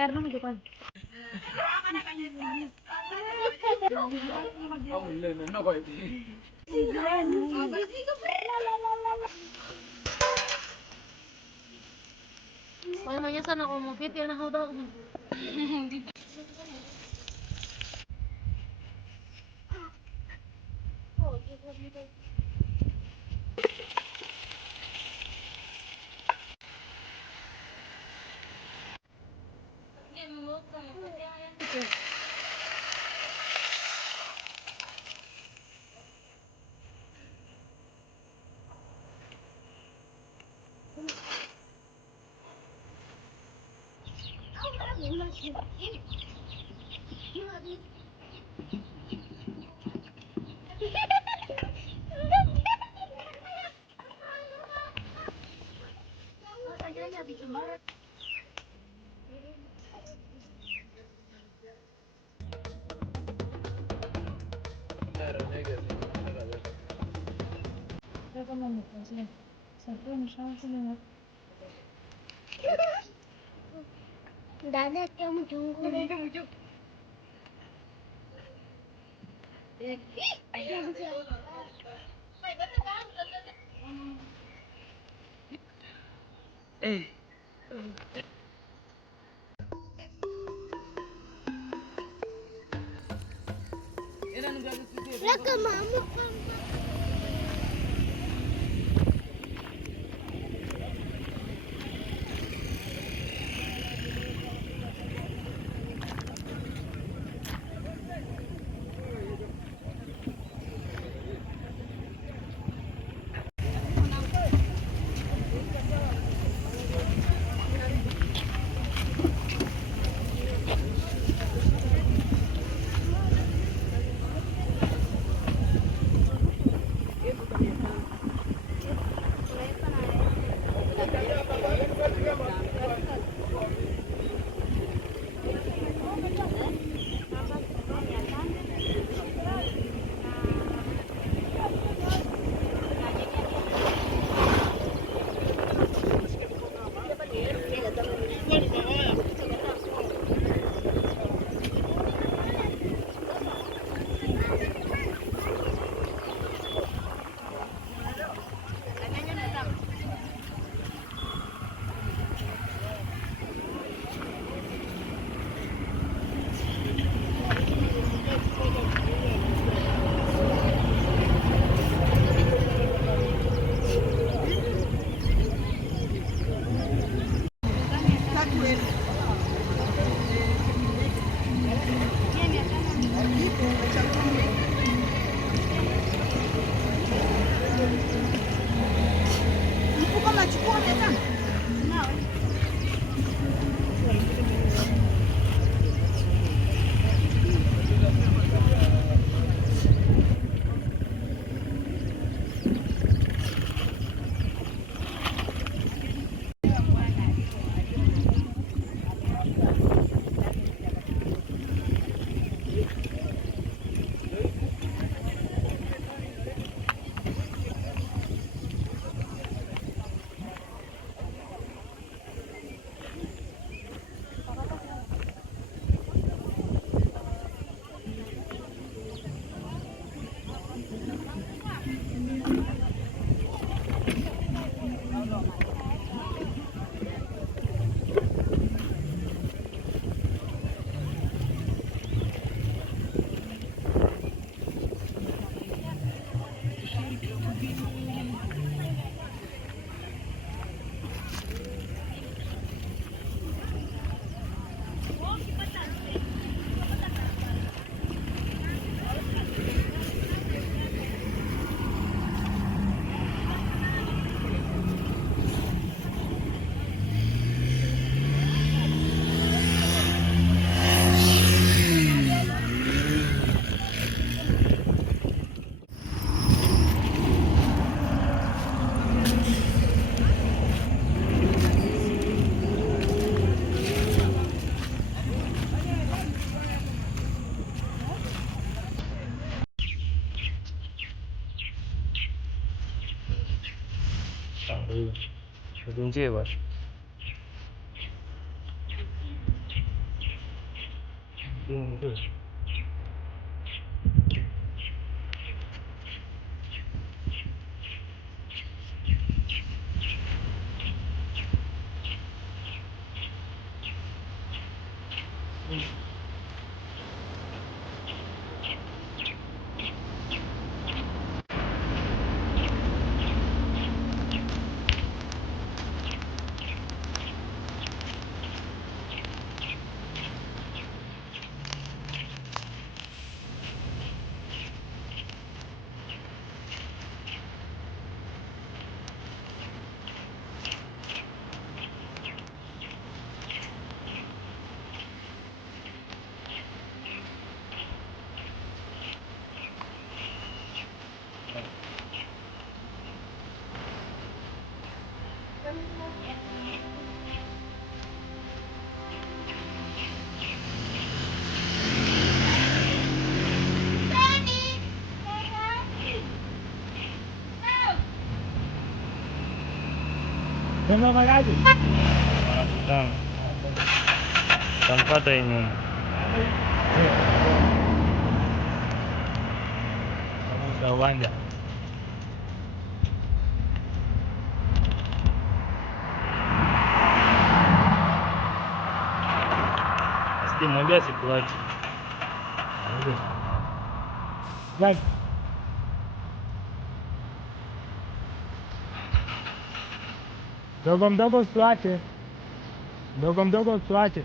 Air naman di ko. Namanya sana ako mo fit yan ako daw. दादा क्या मुझे मामू শুনছি এবার Tunggu. Tengok lagi. Tempat ini. Kawan ya. Pasti mobil sih keluar. Baik. Double слати. Double слати.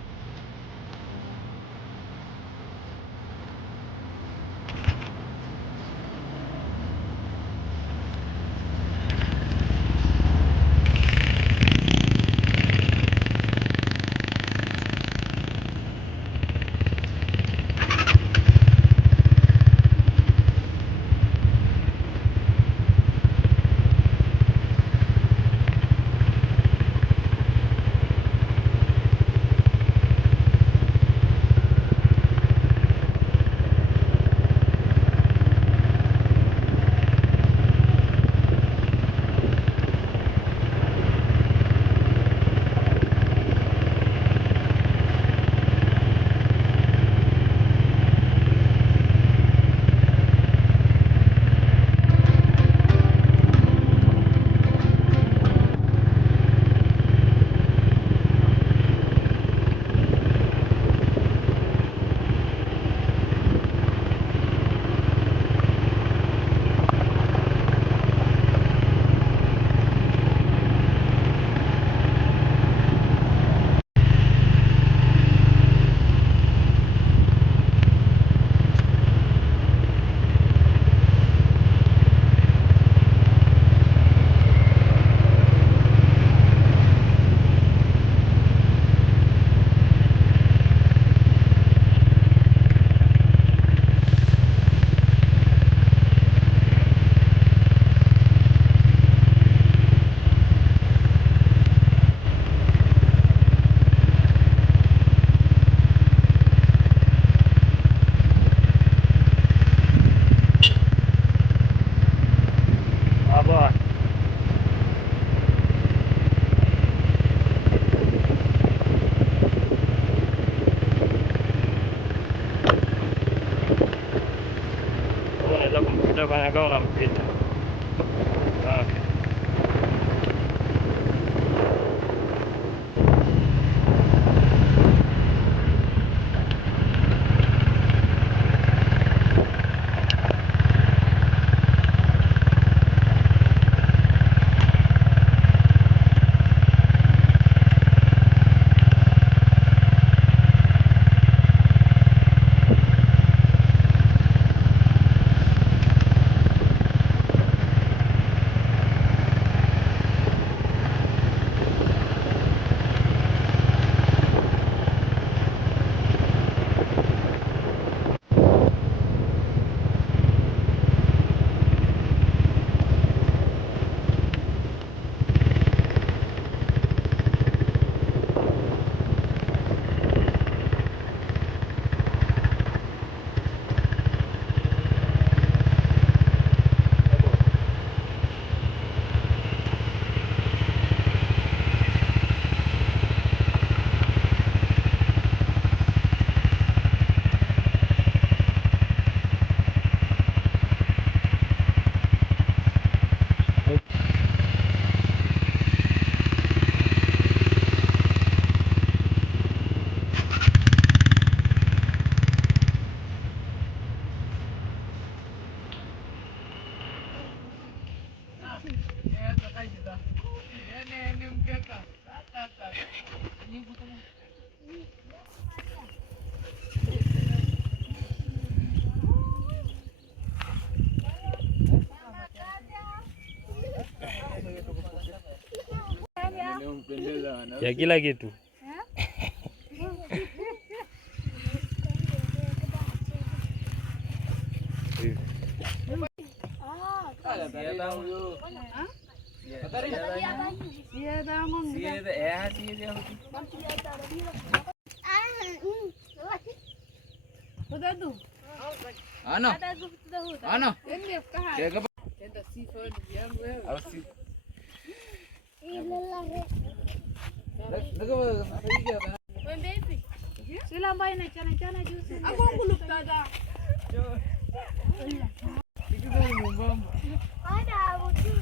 Apa? Oh, ada banyak orang kita. Oke. Ya kila kitu. Ano? Ano? Sila ambaye inachana juzi. Ako ang kulog dada. Ada buti.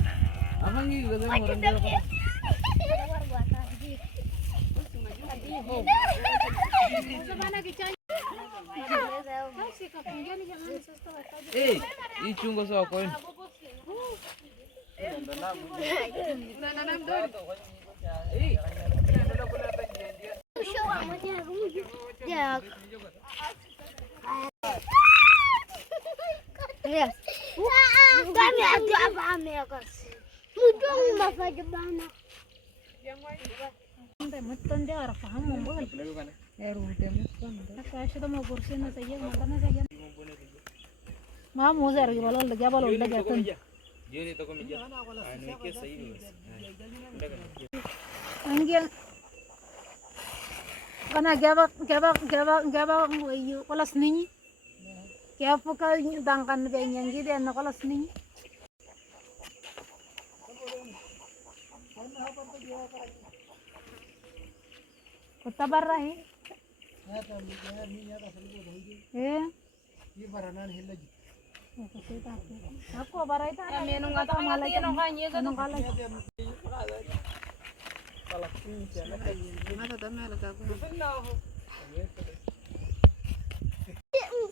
Abang ini gak mau orang dia. Ini cunggo so koin. Yes. Kami ada apa Amerikas? Mudong mafajabana. Muton dia arah paham mongol. Kasih mau kursi na saja, mana saja. Mau zar gitu balol lagi balol lagi kan. Ini toko meja. Ini kisah ini. Angin. Karena gaba wayu kelas ni. Kaya po ka dangkan ganyan gitu na kelas ni. Kota barra eh. Aku barra itu. Menung kata malah yang kanya itu nung kalah.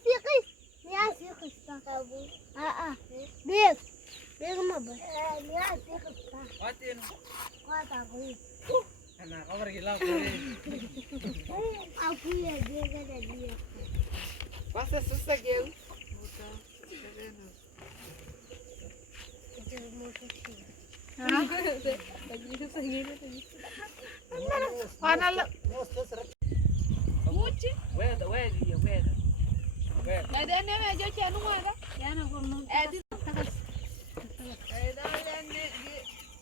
Fikis. Ya fikis kabu. Bis. Bis mabah. Ya fikis. Matiin. Kata aku. Anak kau pergi lah. Aku ya dia ada dia. Pasa susah gel. Panal. Muci. Weda. Ada ni aja canu ada. Ya nak ngomong. Takas. Ada ni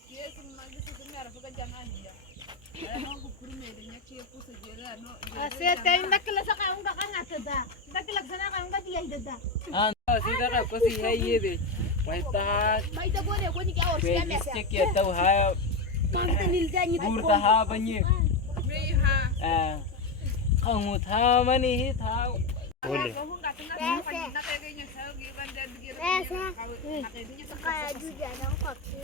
dia semua gitu sebenarnya bukan jangan dia. Ano ko kurme de nya ci ko sa jela no. Asete indakila sa kaung ka ngatada. Indakila sana kaung ka diya idada. Ah, sida ka ko si haye de. Baita. Baita bone ko ni ka or Pe siya. check ya tahu ha. Pangta nilda ni Burta ha banyi. Me ha. Ah. Kamu tha mani hi tha. Boleh. Kaya juga nang kopi.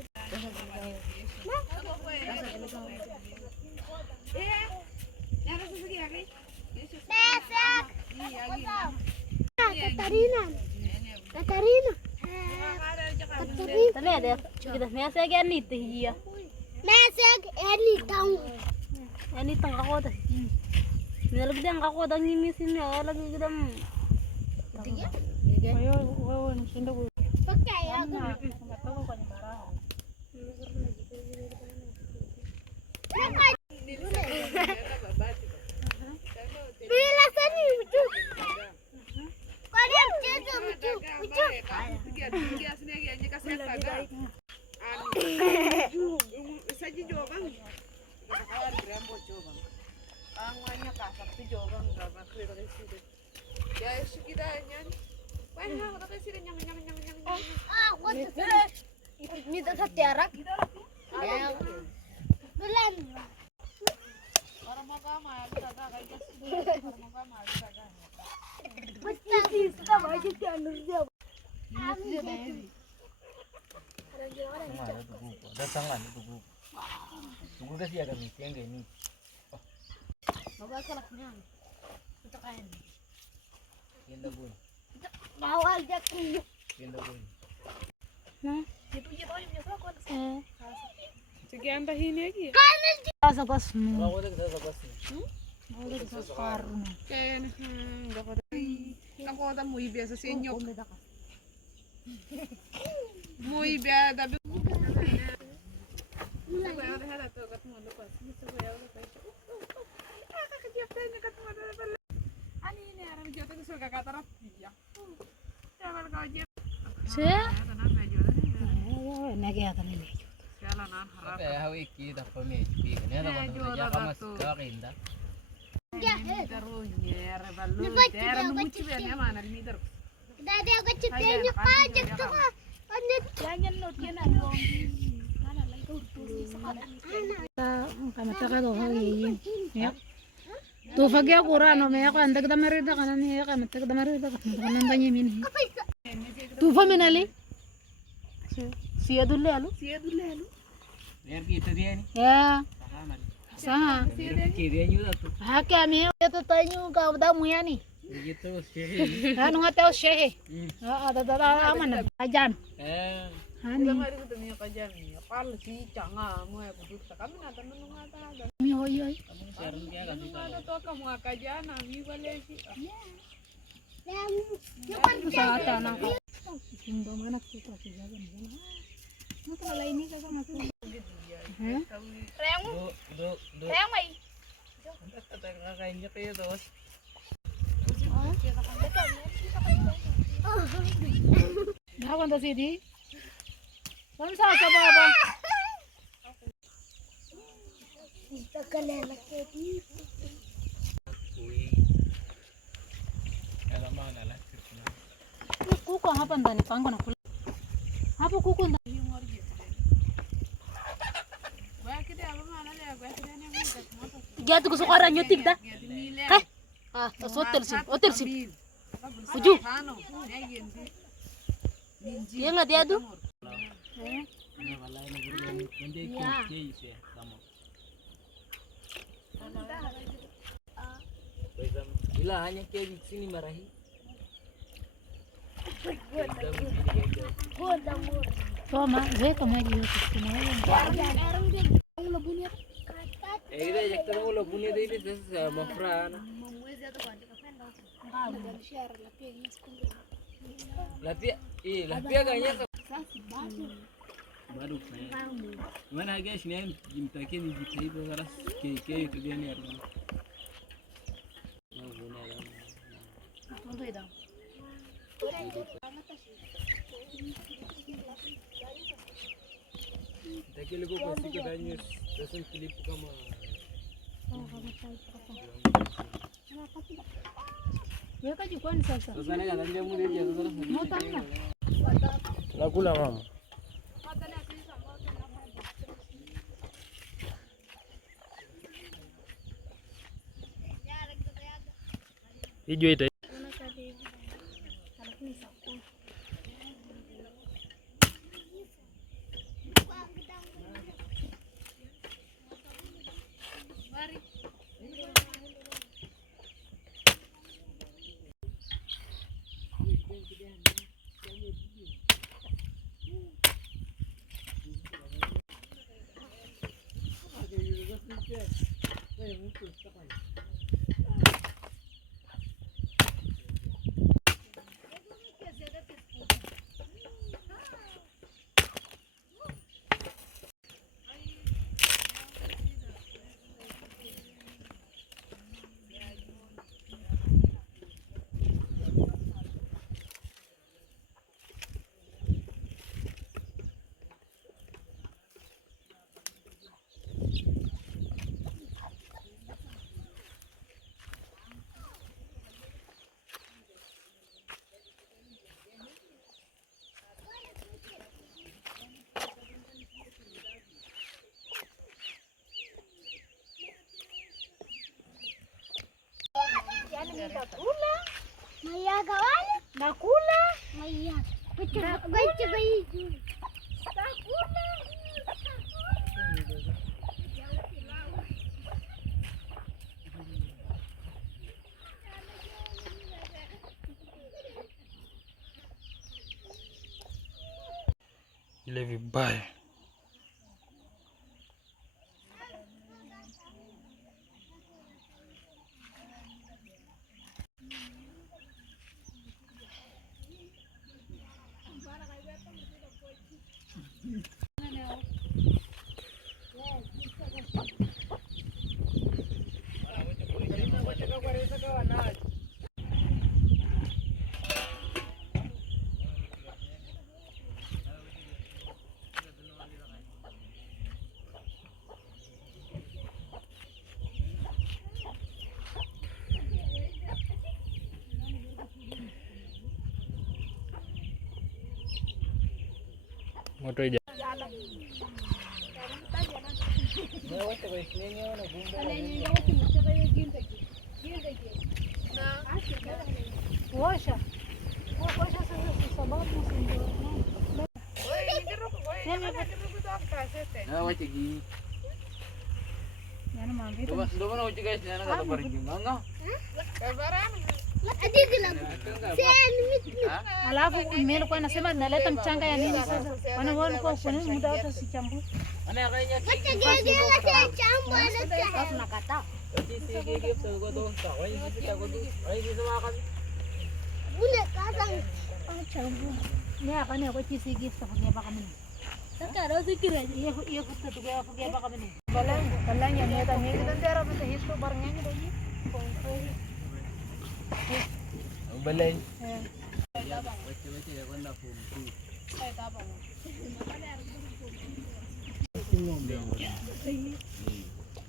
Katarina. Tapi ada kita meseg ini dia. Meseg ini tahu. Ini tengah kota. Nalagi din ako dang imisin niya lagi gidam. Tiga? Ayo, nasundo ko. Pagkaya ako. Mataw ko ni baraho. Bila sani mutu. Kalian cedo mutu. Saji jawabang. Angwanya kasar tu jawabang berapa kali pakai sini. Ya kita nyan. Wah, pakai sini nyang. What? Ini tak tiarak. Bulan. Orang mau kamar, kita kayak gitu. Orang mau kamar, kita kan. Pasti suka baca tianur dia. Datangan tugu. Tugu kasi agak misian gini. Bawa kalaknya. Kita kain. Yenda bun. Bawal jak. Yenda bun. Nah, itu je tahu biasa aku Tukienda hii yake. Sasa kwa sunu. Kan ako ta muy biasa sa inyo. Muy biasa tapi Tufagia kurano me yako andak damarida kanani yaka matak damarida kanan tanya mini. Tufa minali. Siya dulu alu. Biar kita dia ni. Ya. Sah. Kira juga tu. Hak kami itu tanya kau dah muya ni. Begitu sih. Anu nggak tahu sih. Ada aman ajan. Hani. mari ko tumi ka jan ni. Kal si changa mo ay kuduk sa kami na tanong nga ta. Mi hoy. Sekarang dia kasih tahu. Ano to ka mga ka jan mi wala si. Sa ata nang ka. Hindi mana kita sih jalan. Maka lain ni kagak masuk. Do. mai. Kayaknya kayak terus. Dah kan tadi di. Samsa sa baba. Kita kena lagi. Kalau mana lah? Kuku apa ndani pango na kula. Hapo kuku ndani. Gatu kusukara nyotik da. Kai. Ah, hotel sim. Uju. Dia nggak dia tuh. Bila hanya kayak di sini marahi. Toma, vê como é que eu tô fumando. Ida jak tahu lo punya itu saya mafran. Lapia kayaknya baru saya. Mana guys ni jimtakin jita itu salah kayak itu dia ni artinya. Daqui ele consigo dar news, dessa clipe como Mereka juga ni sasa. Sana kan dia mulai dia terus. Mau tanya? Lagu lah mam. Hijau itu. Maya kawan, Nakula. Maya. Baca baju. Ile vibaya. मोठो जा Poxa. Poxa, só bota no fundo. ना वाचे की Yan naman. दो ना वाचे guys ना का पर की ना Alafu mmelo kwa nasema naleta mchanga ya nini sasa? Wanaona kwa kuna muda wote sichambu. ana kaya Sasa nakataa. को तो वही sama kami Ni apa nih aku cisi gift pakai apa kamu? Sekarang sih kira iya iya kita tuh pakai apa kamu nih? Balang yang nyata nih kita tiara bisa histo barangnya nih lagi. balai wace ya wanda ko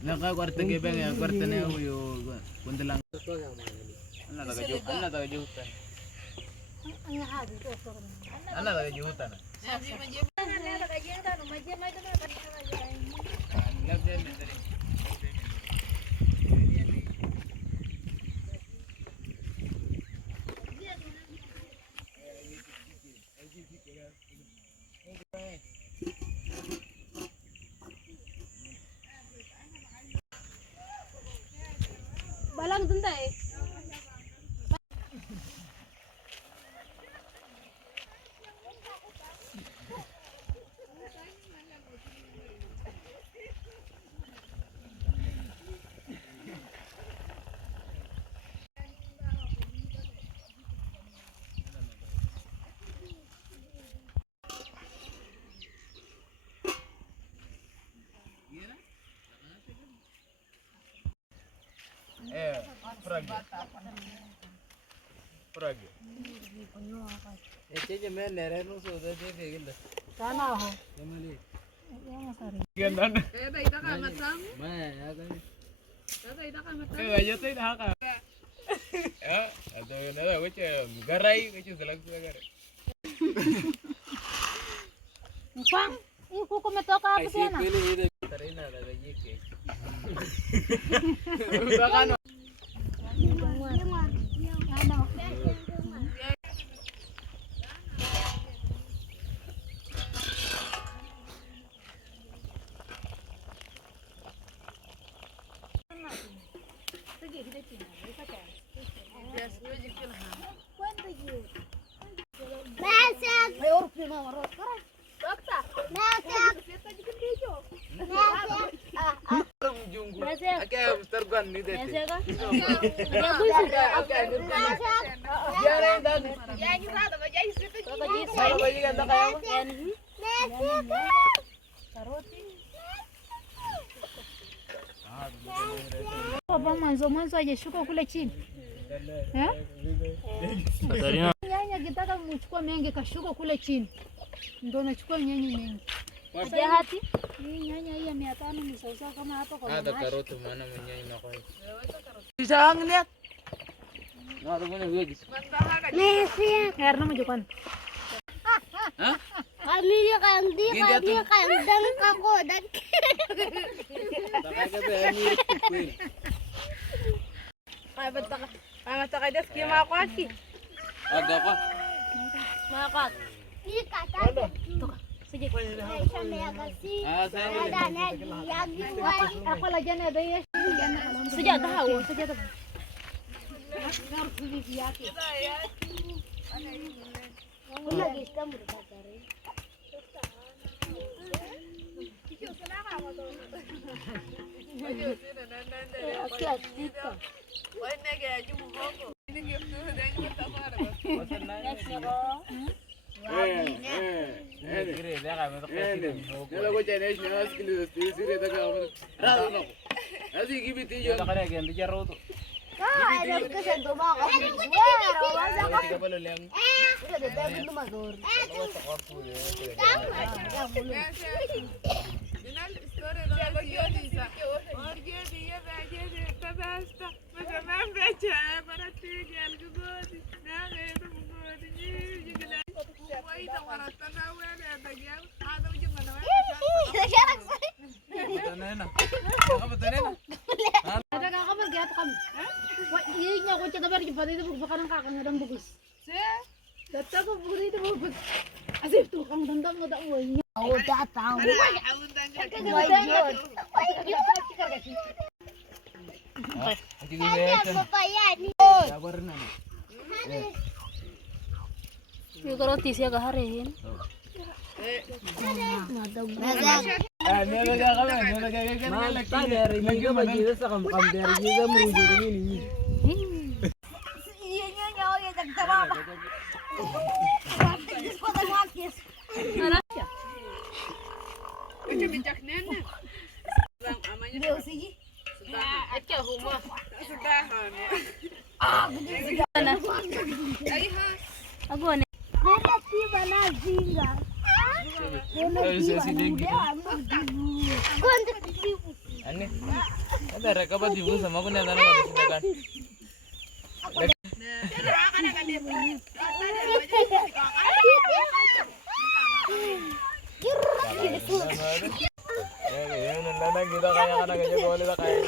na ka kwarta ke bang ya kwarta ne yo kundalang Allah daga juhutan Allah daga juhutan Balang tunda eh. Prag. Ece मैं नहर नु सोदा दे फेगल Sana ho. जमली Yang sari. गंदन Eda ida ka matang. मैं आ गई Eda ida ka matang. ayo teh dah ka ada nada wace garai wace salang sagar Mpang, iku kumetoka hapo tena. pele ile tarina daga yeke bakano Oke, Mr. Gun ni deh. Baba mwanzo hajashuka kule chini. Nyanya kitaka mchukua mengi kashuka kule chini. Ndio nachukua nyanya mengi. Aje hati? Hii nyanya hii ya 500 ni sawa kama hapa kwa mama. Ada karot mana menyai nak kau. Bisa ngeliat. Nah, tu mana gue gis. Karena majukan. Kami dia kandi kandang kakodak. Tak ada behani kuil. Ay bata kay deski makwaki. Ada apa? Makat. Ini kata. Sige. Ah, saya boleh. Ako lagyan na dahil. Sige, tahaw. Sige, tahaw. Wala gusto mo ba rin? Yung roti siya kaharin. Ako na. Aneh. Ada rekapan di bus sama aku nih anak silakan. Nana kita kayak anak aja boleh lah kayak.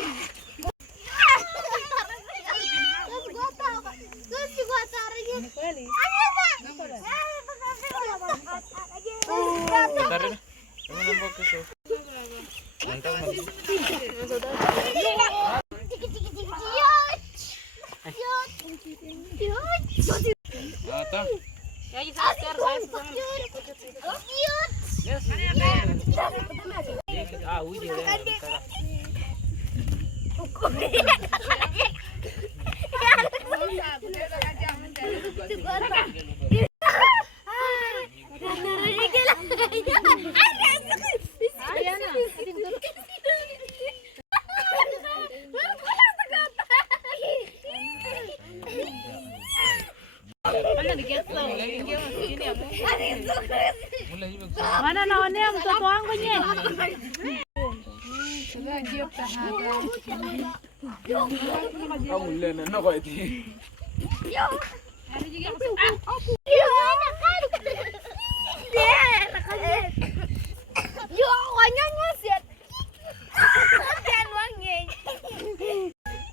Mana naon niya tutuang ko niya. Kamu lihat anak kau itu.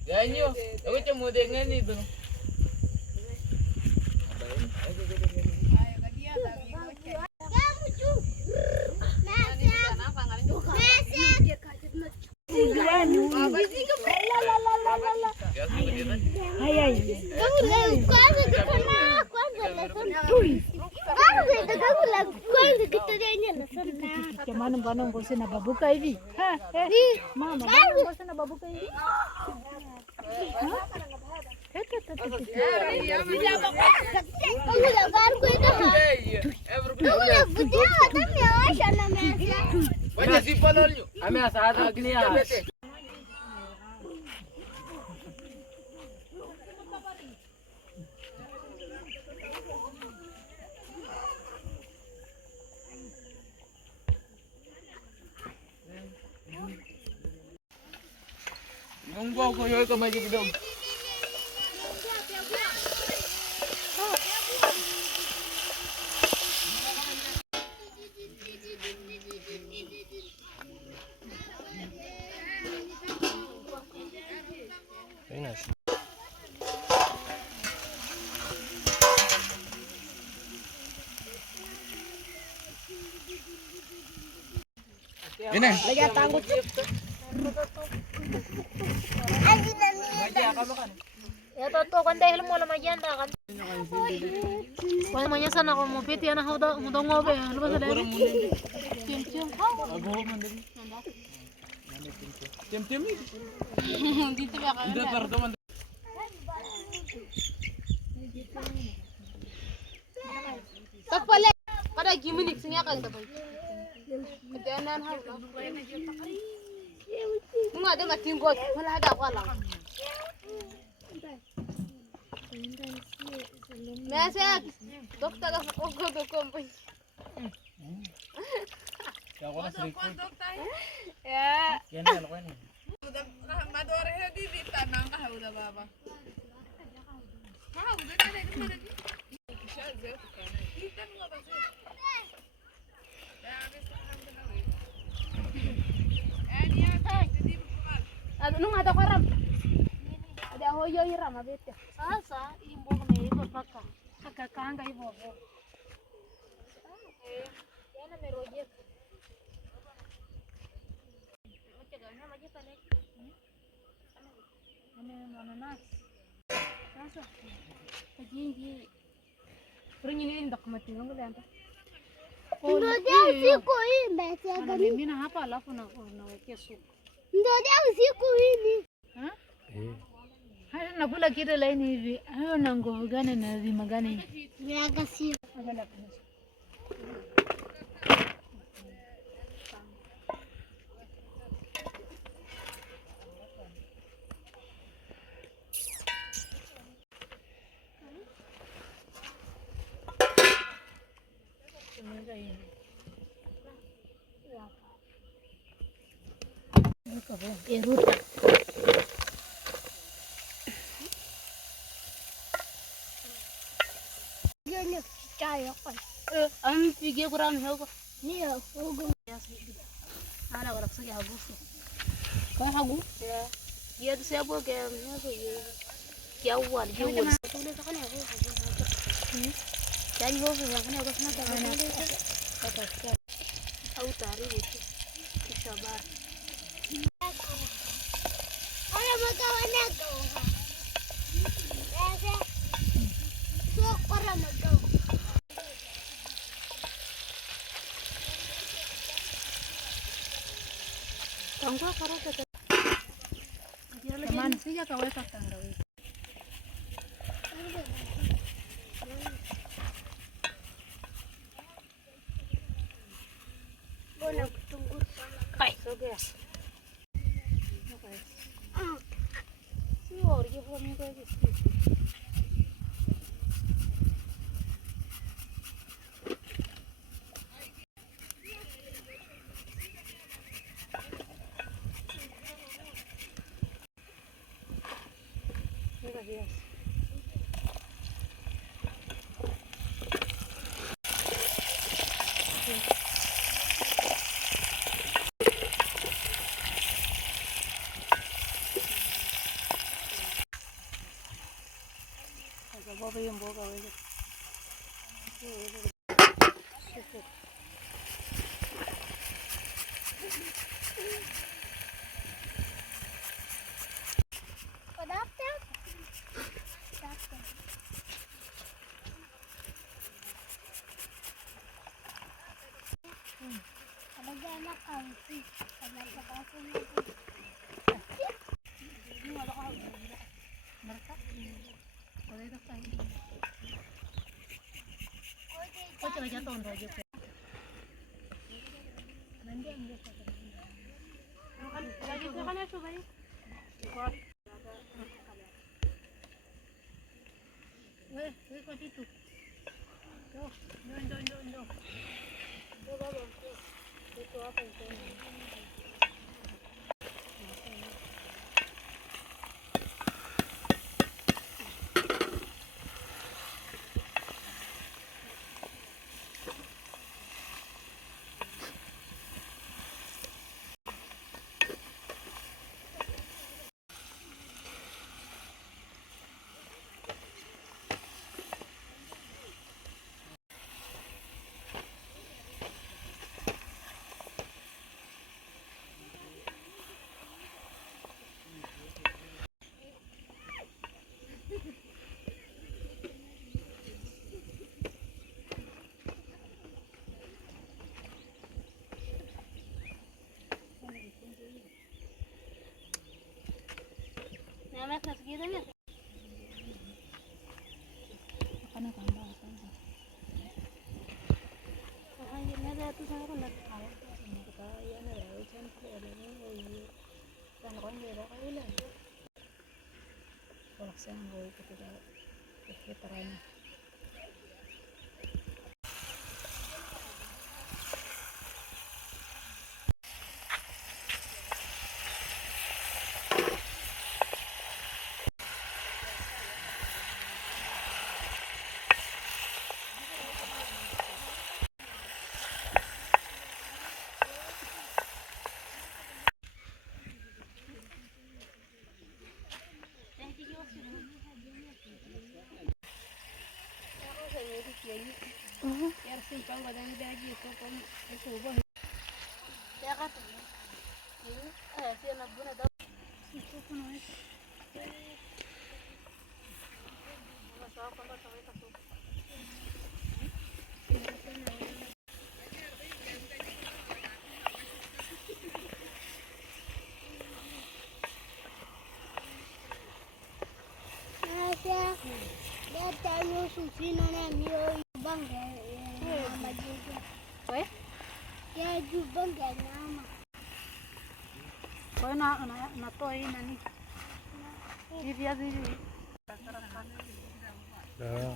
Ganyo, aku cuma dengan itu. Manong ko sa nababuka ini. Ha? Mama, manong ko sa nababuka ini. Monggo ko yoy ka maju dong. Ini. Lagi tanggut. Ya toto kan dahil mo la magyanda kan. Wala man sana ko mo piti ana hudo ngobe. Ano ba sa dahil? Tim. Ago man din. Tim. Dito ba ka? Dito tardo man. Tapale. gimana sih ya kan tapi. Kejanan hal. Bunga ada nggak tinggal, malah ada apa lah. Mesek, dokter ka ogo do kompon. Ya wala sri ko. Ya. Yan na ko ni. Udah madore di tanang ka udah baba. Mau udah ada di mana di? Shaje kana. Kita nggak pasti. Ya habis alhamdulillah. Ya jadi bukan. Ada nung ada karam. Ada hoyo iram abete. Sasa imbo kame ibo paka. Paka kanga ibo. Yana meroje. Macam maji pale. Ananas. Sasa. Kajingi. Pringin ndak mati ngongo lanta. Ndodia usiku hii mbese Ana gani. mimi na hapa alafu na wekea supu. Ndodia usiku hii. Hata nakula kitu laini hivi. Hayo na nguvu gani na vima gani? Miaka si. Agala kabisa. Eruta. Yun kaya ko. Am pige kuram hego. Niyo, ugo. Ana wala kusanya hagu. Kwa hagu? Ya. Dia tu siapa ke hego ye. Kia wal, dia wal. Tule sakane hagu. Dan ho ho sakane hagu sana tak. Kata. Au tari itu. Sabar. Ay, magawa na go. Mbese. So, para magawa. Tangga karo kata. Teman sih ya kawai tangga. Bona tunggu. Kai, so gaya. और ये फोन में कोई Gracias. Bobo yung boga wala. Padapte. Talaga na county. Talaga kasi na. Kau coba jatuh untuk aja. Nanti ambil satu. Lagi kan ya coba ya. Kau itu. Tuh, jom. Coba bang. Itu apa itu? Nama nasi kita ni. Apa nak tambah? Sana ko hindi ako ulan. Wala siyang gawin ko ito. Tara na. Yar simpang badan daji ko pom ito ba. Kaya ka to. Siya nagbuna daw. Ito ko na ito. Masawa ko ba tayo tapo. Tayo susi na namin yung Oy? ya jubang nama. Oy na to ay nani. Dia dia. Dah.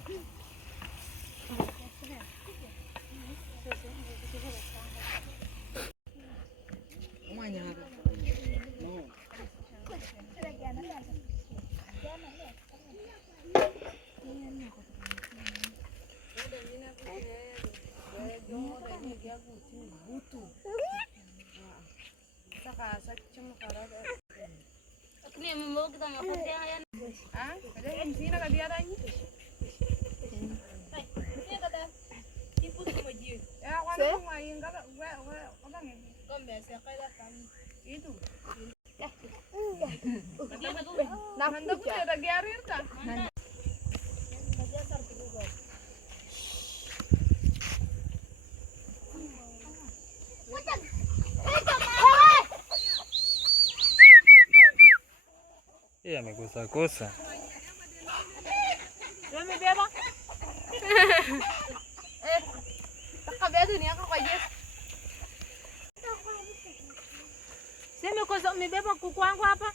Umanya ada. No. Ni mo kita ngapot yan. Ah, ada yang sini nak dia tanya. Ya, wana main kalau apa ni? Itu. Nah, hendak tu ada gearir kan? Iya, amekosa. Dami beba. Takabedo niya ako kay Jess. Sema ko sa mi beba kukuan ko apa?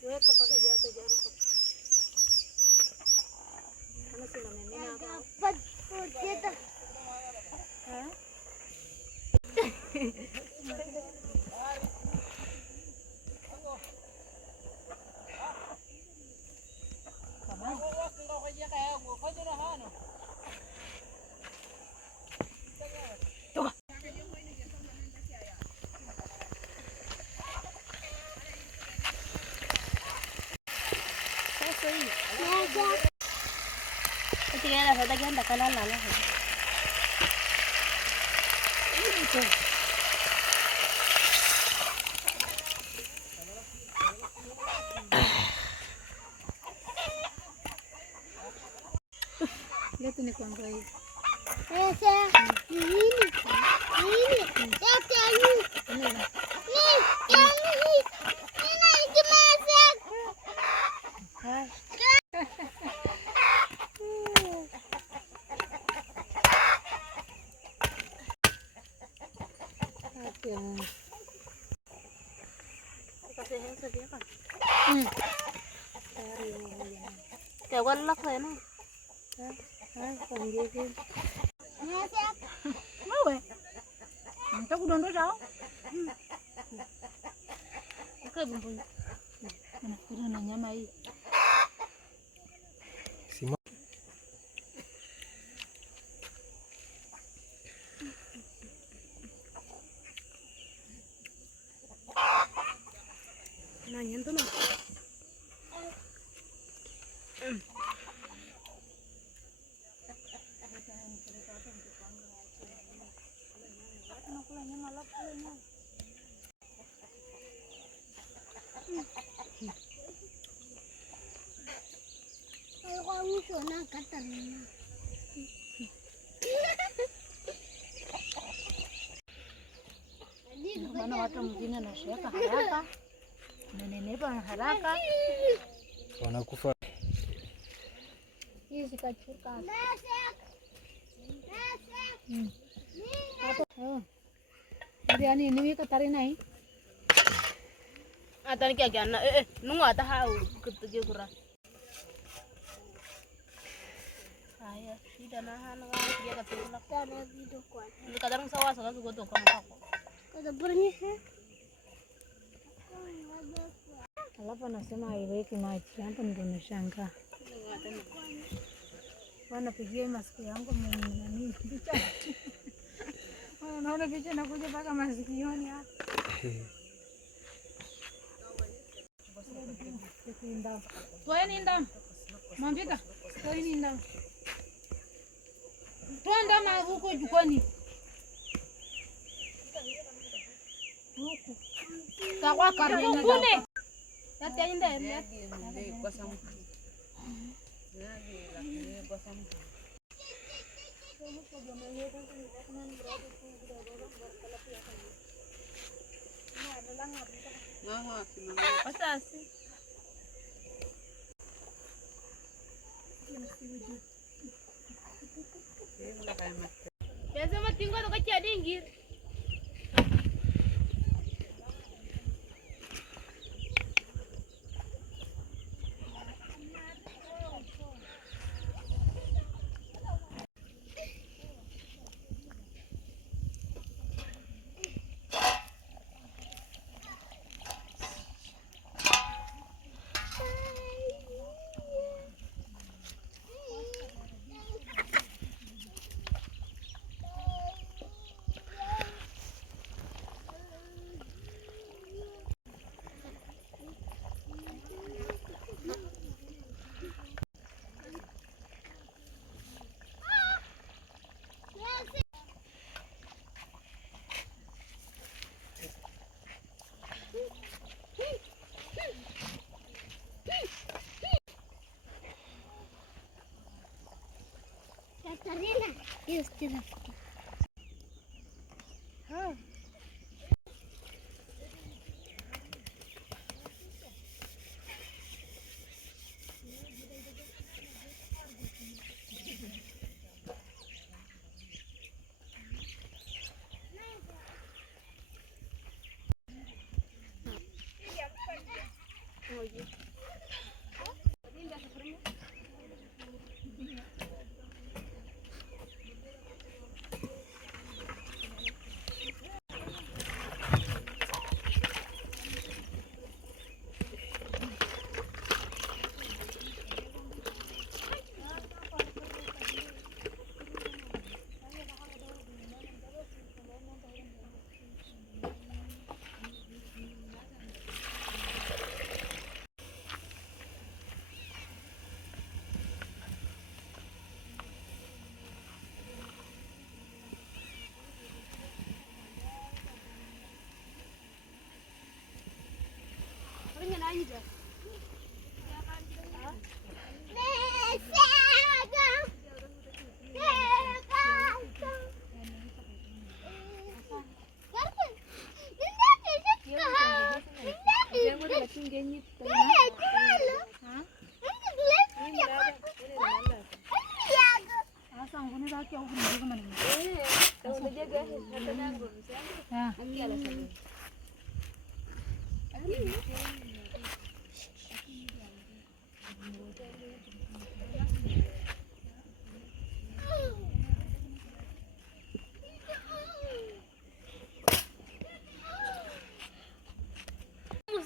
Wewe kapag dia sejarah ko. Ano sila may Dapat po dito. Ha? Tinggal ada lagi anda kalah lah. Lihat ini kuang bayi. Ini. Lihat yang ini. Nih, yang ini. Ini dimasak. Hai. Kasih yang sedia kan? Kayak walak lah ni. Hai, panggil. Masak. Mau eh? Kita udah ndo jauh. Oke, bumbu. Mana udah nanya mai. Nanya tuh no. Kalau kamu sana katanya. Mana watu mwingine anashika haraka. Nenepa haraka. Wanakufa. Hii zikachuka. Masak. Hapo. Biryani ini kata rin ay. Atan kia kiana nungu ata hau kutuge kura. Aya, shida na hana kama kia katuna. Tana video kwa. Kadang sawa sawa kugoto kama kako. Kada burni he. Alafu anasema haiweki maji. Hapo ndio nimeshangaa. Wanapigia masikio yangu nani picha. Naona picha nakuja mpaka masikioni hapa. Toeni ndam. Mambika, toeni ndam. Twenda ma huko jukoni. Huko. Kakwa karne kule. Tati ainda erne. Kwa samu. Kwa samu. Pasasi. Pesa matingo to kachi dingi. Katarina, istilah.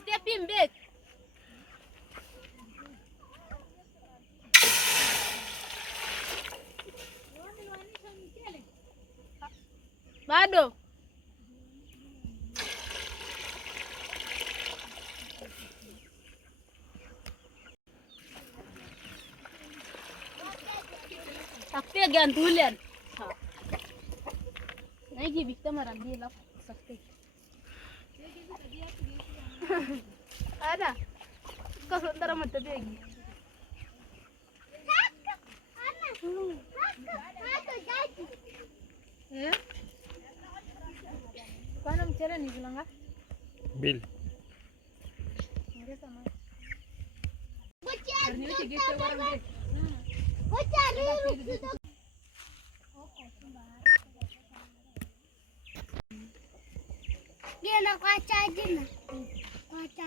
Stepping back. Bado. Sakte gantulian. Naiki bikta marandi la sakte. Ada. Kasundara mata begi. Kwana mchele ni kilanga? Bill. Ngesa mai. Dia nak kaca aja nak. Kaca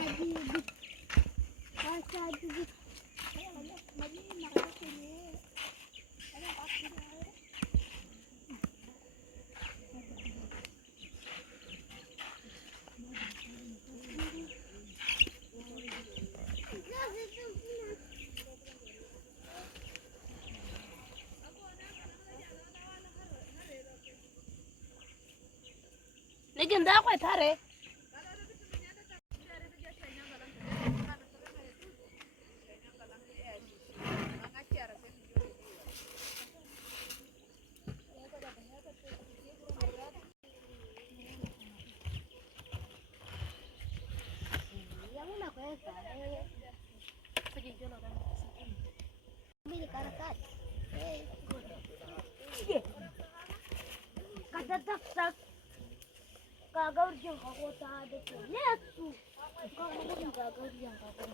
Lekin da akwai tare. Gagawin ako sa dito. Neto. Gagawin ako.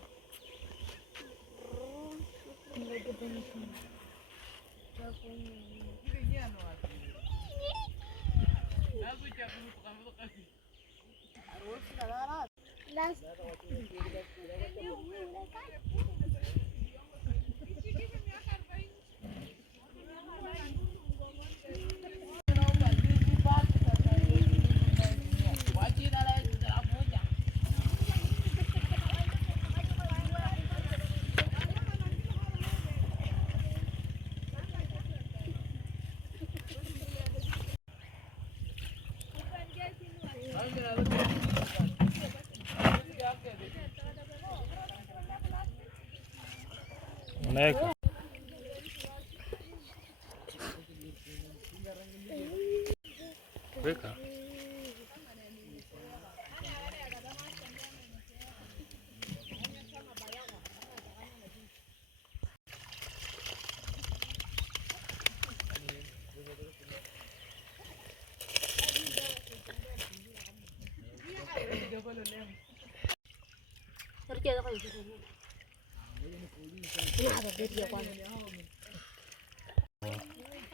Naik. Weka. Kerja apa itu? Kenapa dia kwan?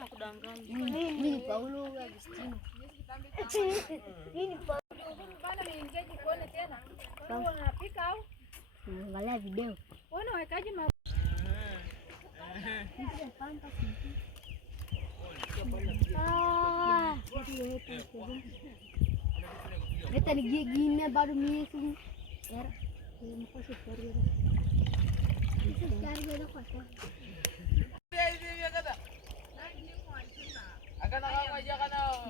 Aku dangkang. Ini Paulo Agustino. Ini Paulo. Bana niingia jikoni tena. Wewe unapika au? Angalia video. Wewe unawekaje ma Kita ni gini baru ni sini. Era. Ini pasti sorry. Ini cari dia kok. Akan kamu aja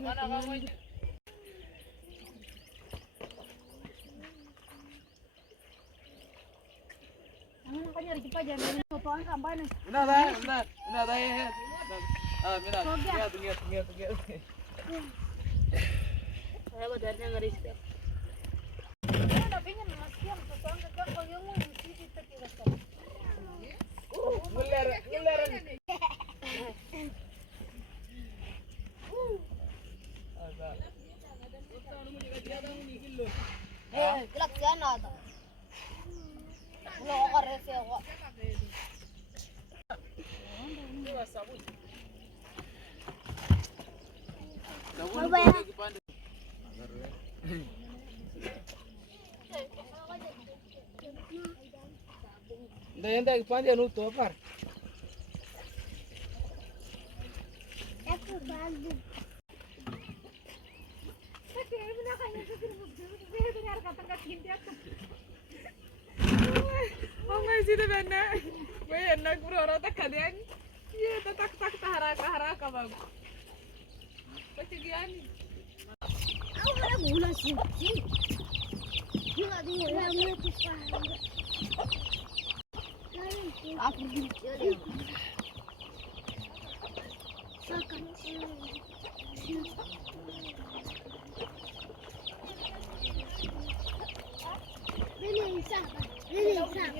mana kamu aja. Ano ka nyari pa diyan? Ano pa ang kambana? Ina dah ya. Ah, mina. Tunggu. Saya badannya ngeri sih. Ano pingin mas yang tuang ka ko yung mo sisi ta kira ka. Muller. Kelak sana ada. Ulo ako rese ako. Enda kipande anu to par. Aku bagus. Tapi na kanya sa sino benar kata ka hindi ako. Oh my sida bana. Wey anak bro rata kadian. Ye tak haraka bang. Pacigian. Aku ada bulan sih. Gila dia namanya tuh. Aku jadi. Sakan. Ini sakan.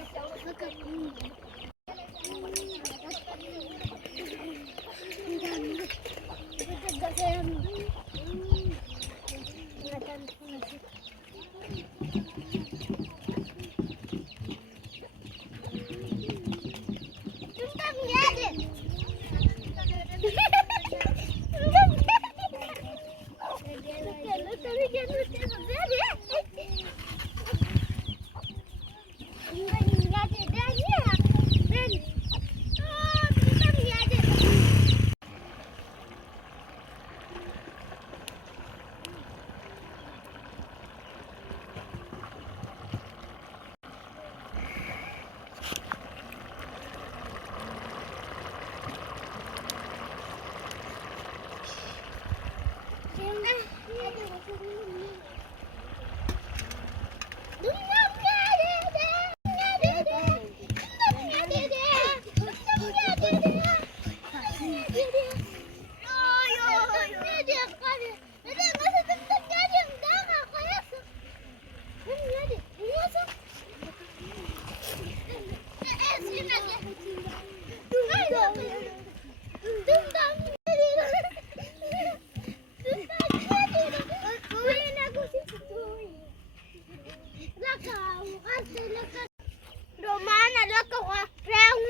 Romana, look at what brown.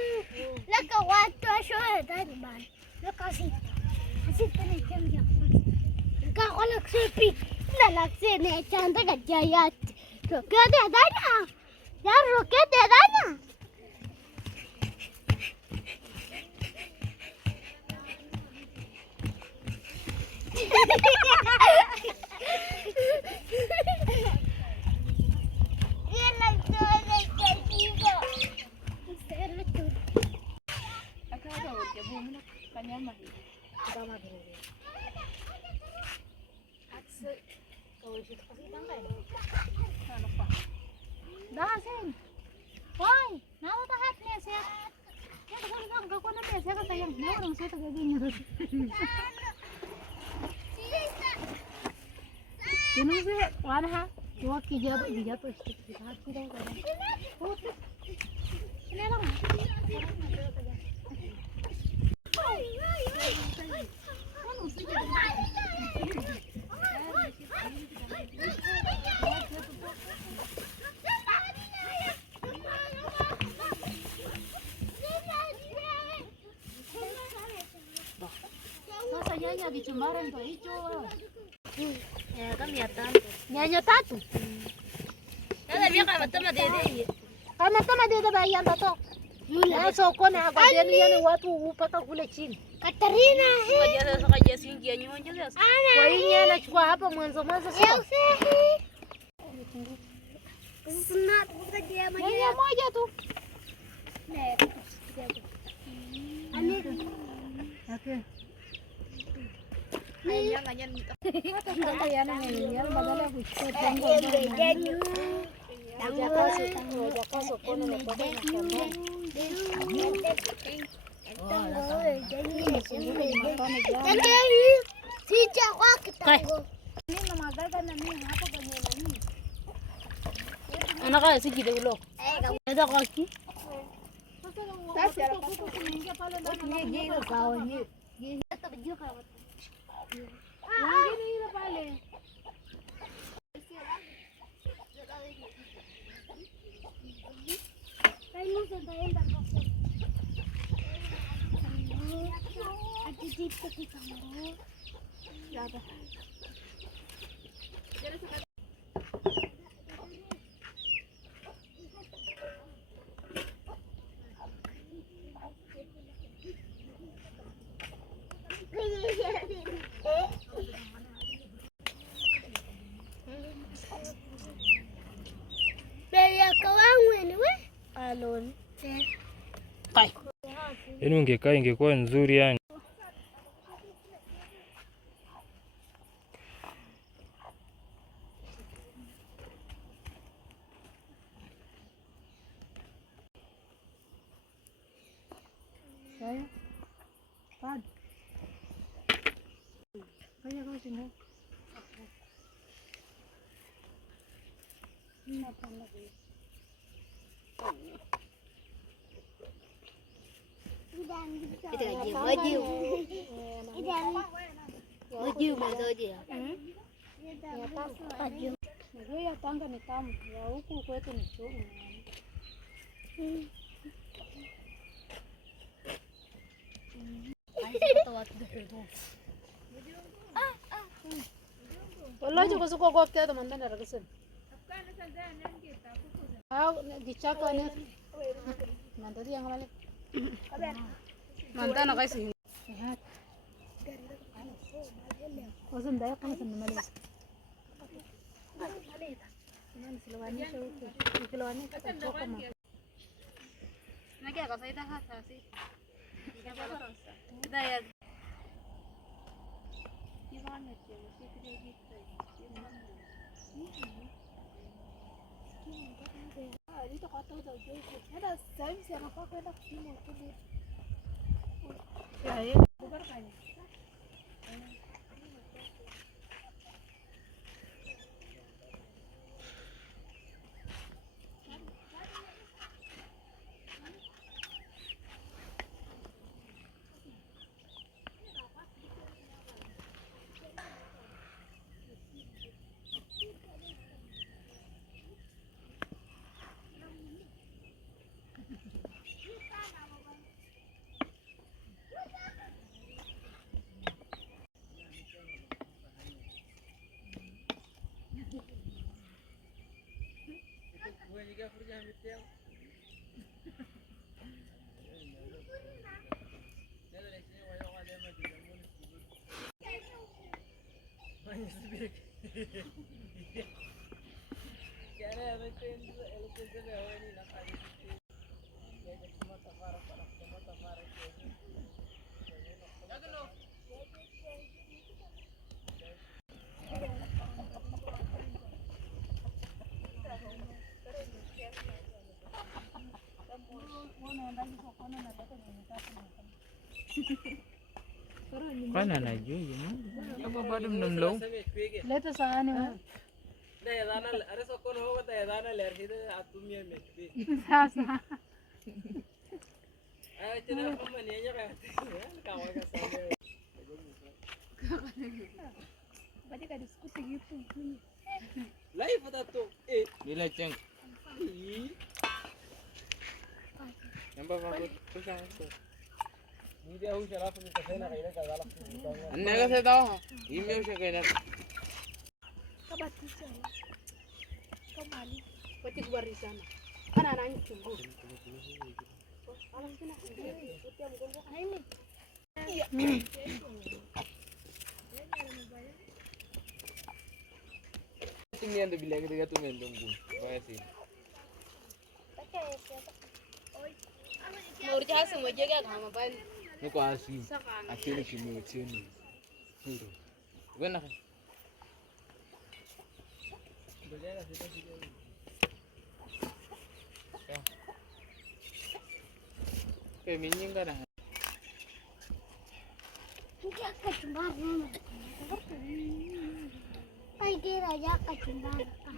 Look at what to show it, man. Look at it. Kako nagsipi. Nalagsi na chanda ka jayat. Roket dana. Ya roket dana. Dahasin. Hoy, nawa tahat niya siya. Yan ko lang gako na siya ka tayang. Nawa lang siya tagagin niya. Sino siya? Wala ha? Huwag kijab, dijab to stick. Hahat ko daw ka. Okay. Ano lang? Sasa nyanya dichumara ndo hicho. Kami yata. Nyanya tatu. Sasa mimi kama tama dede. Kama tama dede bayan tato. Yule sokoni hapa deni yani watu upaka kule chini. Katarina. Kaja sasa kaja singi nyonje sasa. Kwa hiyo anachukua hapa mwanzo sio. Snap kaja Nyanya moja tu. Okay. Hata yana nini badala ya kuchukua tango Anak si gede ulo. Ada kaki. Yaani ungekaa ingekuwa nzuri yani. Saya. Pad. Kaya kau sini. Apa lagi? Itu kaji maju. Maju mazao dia. Najua ya Tanga ni tamu, ya huku kwetu ni chungu. Wallahi ko suko ko kaya teman dan ragasan. Dichaka ne. Nanti yang balik. Mantana kasi. Wasan daya kan san malik. Nagaya ka sa ita ha sasi. Daya. Iwan na siya, si Hata sasa hivi si anafaa kwenda kupima ukubwa. Kwani anajua jamani? Hapo bado mnamlaumu. Leta sahani wewe. Sasa. Bila cheng. Namba bago kusang ko. Annaga se daw. Email siya kaya na. Kabatisha. Kamali. Pati kubari sana. Ana nani chungu. Tingnan do bilang kita tumendong ko. Baya sin. Murti hasu mojega kama bani. Nuko asi. Akili kimutini. Hiro. Gana. Kayak minying ka na. Hindi kacumbang mama. Ay, di raja kacumbang ka.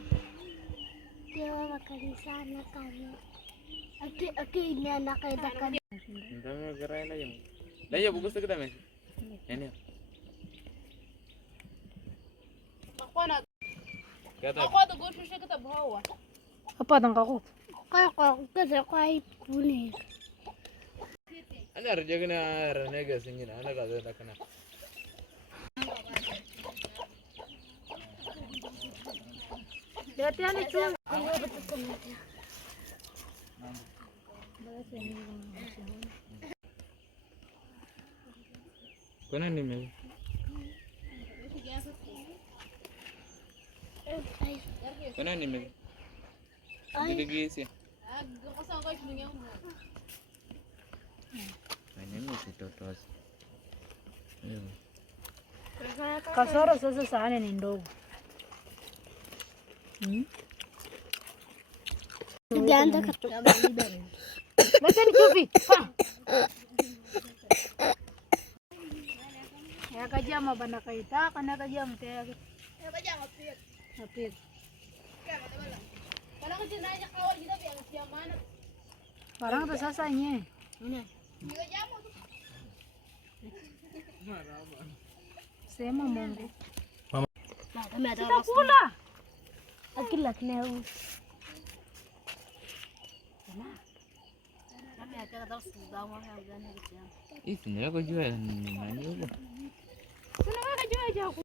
Di ba makalisan na kami. Aki ini anak kita kan. Dami gerai na yung. Daya bukus kita men. Ini. Kata. Ako to go shushe kita bawa. Apa tang kako? Kaya ko kasi kay kunin. Ana rajag na ranega singin ana ka da kana. Leta ni chun. Kuna ni mel. Kuna ni mel. Diligi si. Ini mesti totos. Kasoro sasa sahani ni ndogo. Dianda kacumbang. Leta ni chupi. Ya kajama bana kaita kana kajama taya. Apit. Kalau kita nanya kawal kita biar siapa mana. Parang to sasa nye. Sema Mungu. Sitakula. Akila kinau. Kami akan terus dalam yang gani gitu. Isi ni ako jual nani ko. Sino ka jua aja ako.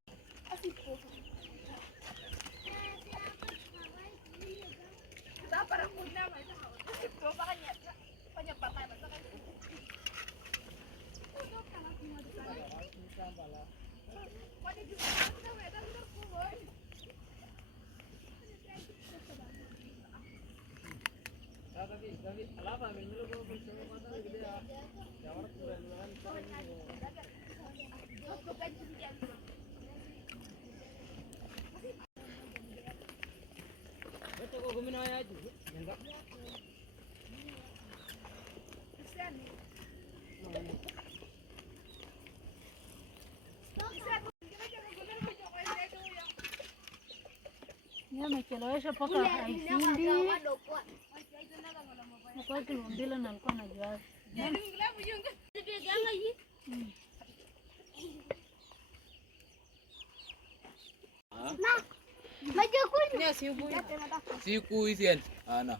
Ito ko guminawa ya. Amechelewesha mpaka haifindi. Kwa kilo mbili na alikuwa anajua. Siku hizi ana.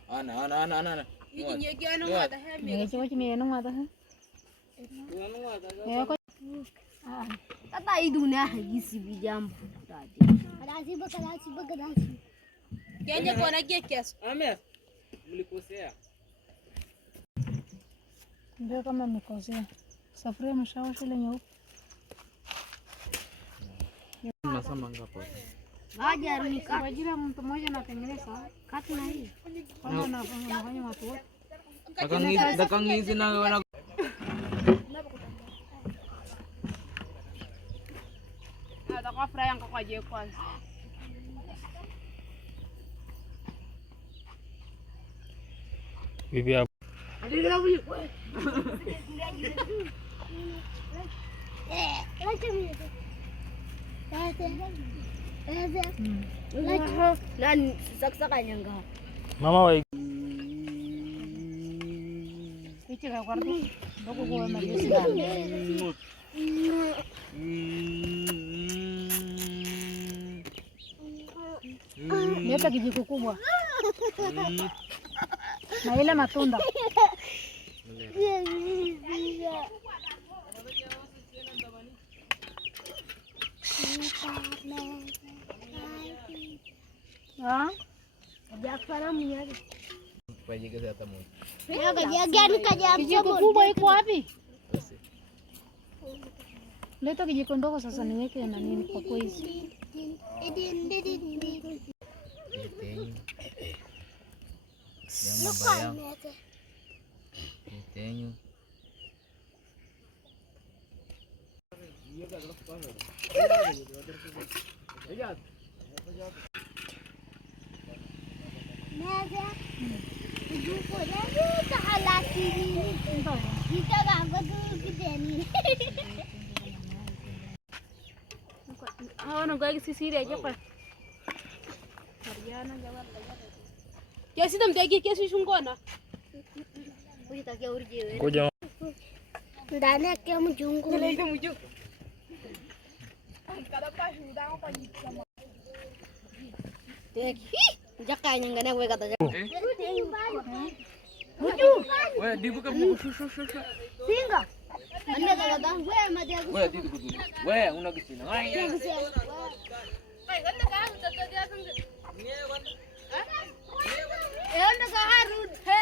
Ngecho chini eno ngata. Kata hidu na hisi bijambo. Kenya kwa na kiasi. Ame. Mlikosea. Ndio kama nimekosea. Sufuria imeshawasha ile nyeupe. Unasema ngapi? Haja ni Kwa ajili ya mtu mmoja anatengeneza kati na hii. Kama unafanya watu wote. Dakangizi na wana Atakuwa furaha yangu kwa je kwanza. Bibi hapo. nani saksa nyanga. Mama wa Hichi kwa kwarto. Ndogo kwa majesi. Leta kijiko kubwa. Na ile matunda. Ah? Jafara mnyari. Pajigeza hata moja. Kijiko kubwa iko wapi? Leta kijiko ndogo sasa niweke na nini kwa kwezi. Tenho. Hawana kwa sisiri aje kwa. Mariana jawab. Kiasi tamtaki kiasi shungona. Unataka urije Ngoja. Ndani yake mjungu. Nilete mjungu. Kada pa shuda kwa nyikama. Teki. Jaka nyangana wewe kata. Wewe dibuka buku shushu. Singa. Anda kata wewe madia. Wewe dibuka buku. Wewe una kisina. Ai ganda ka mtoto dia sangu. Enda ka harud he.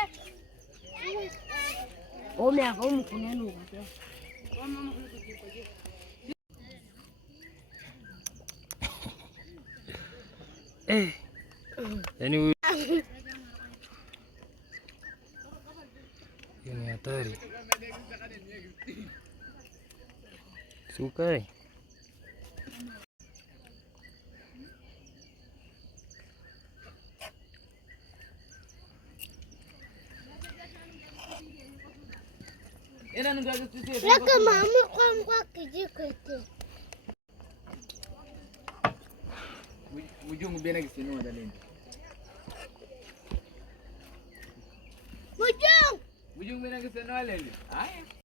Ome hapo mkunenu kwa. Yaani huyu ni hatari. Sukai. Ina nungaga tusi. Laka mama kwa kijiko ite. Mujungu bena kisino ndani. Mujung. Mujungu bena kisino ndani. Haya.